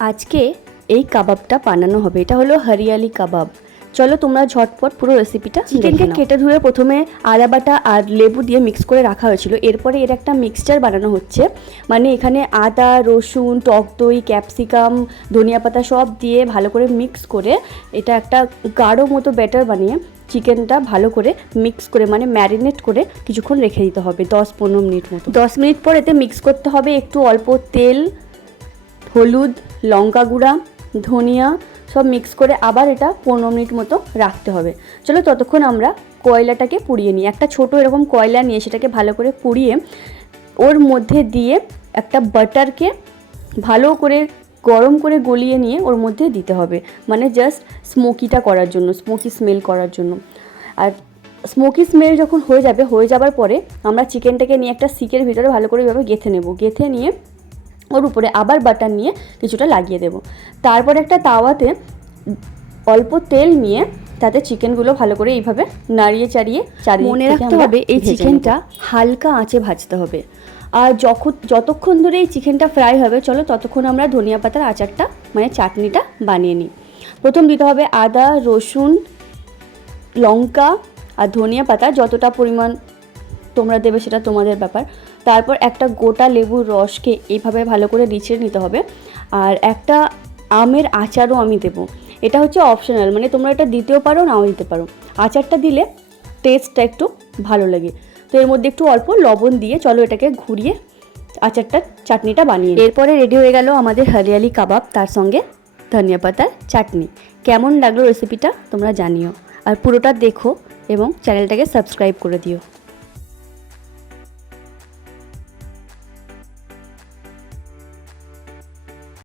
আজকে এই কাবাবটা বানানো হবে। এটা হলো হরিয়ালি কাবাব। চলো তোমরা ঝটপট পুরো রেসিপিটা চিকেনকে কেটে ধুয়ে প্রথমে আদা বাটা আর লেবু দিয়ে মিক্স করে রাখা হয়েছিল। এরপরে এর একটা মিক্সচার বানানো হচ্ছে, মানে এখানে আদা, রসুন, টক দই, ক্যাপসিকাম, ধনিয়া পাতা সব দিয়ে ভালো করে মিক্স করে এটা একটা গাঢ় মতো ব্যাটার বানিয়ে চিকেনটা ভালো করে মিক্স করে মানে ম্যারিনেট করে কিছুক্ষণ রেখে দিতে হবে, 10-15 মিনিট মতো। 10 মিনিট পর এতে মিক্স করতে হবে একটু অল্প তেল, হলুদ, লঙ্কা গুঁড়া, ধনিয়া সব মিক্স করে আবার এটা 15 মিনিট মতো রাখতে হবে। চলো ততক্ষণ আমরা কয়লাটাকে পুড়িয়ে নিই। একটা ছোট এরকম কয়লা নিয়ে সেটাকে ভালো করে পুড়িয়ে ওর মধ্যে দিয়ে একটা বাটারকে ভালো করে গরম করে গলিয়ে নিয়ে ওর মধ্যে দিতে হবে, মানে জাস্ট স্মোকিটা করার জন্য, স্মোকি স্মেল করার জন্য। আর স্মোকি স্মেল যখন হয়ে যাবার পরে আমরা চিকেনটাকে নিয়ে একটা সিকের ভিতরে ভালো করে এভাবে গেঁথে নেব। গেঁথে নিয়ে ওর উপরে আবার বাটার নিয়ে কিছুটা লাগিয়ে দেব। তারপর একটা তাওয়াতে অল্প তেল নিয়ে তাতে চিকেনগুলো ভালো করে এইভাবে নাড়িয়ে চাড়িয়ে মনে রাখতে হবে এই চিকেনটা হালকা আঁচে ভাজতে হবে। আর যতক্ষণ ধরে এই চিকেনটা ফ্রাই হবে, চলো ততক্ষণ আমরা ধনিয়া পাতার আচারটা মানে চাটনিটা বানিয়ে নিই। প্রথম দিতে হবে আদা, রসুন, লঙ্কা আর ধনিয়া পাতা, যতটা পরিমাণ তোমরা দেবে সেটা তোমাদের ব্যাপার। তারপর একটা গোটা লেবুর রসকে এইভাবে ভালো করে নিচড়ে নিতে হবে। আর একটা আমের আচারও আমি দেবো, এটা হচ্ছে অপশনাল, মানে তোমরা এটা দিতেও পারো নাও দিতে পারো। আচারটা দিলে টেস্টটা একটু ভালো লাগে। তো এর মধ্যে একটু অল্প লবণ দিয়ে চলো এটাকে ঘুরিয়ে চাটনিটা বানিয়ে। এরপরে রেডি হয়ে গেল আমাদের হরিয়ালি কাবাব, তার সঙ্গে ধনিয়া পাতার চাটনি। কেমন লাগলো রেসিপিটা তোমরা জানিও, আর পুরোটা দেখো এবং চ্যানেলটাকে সাবস্ক্রাইব করে দিও।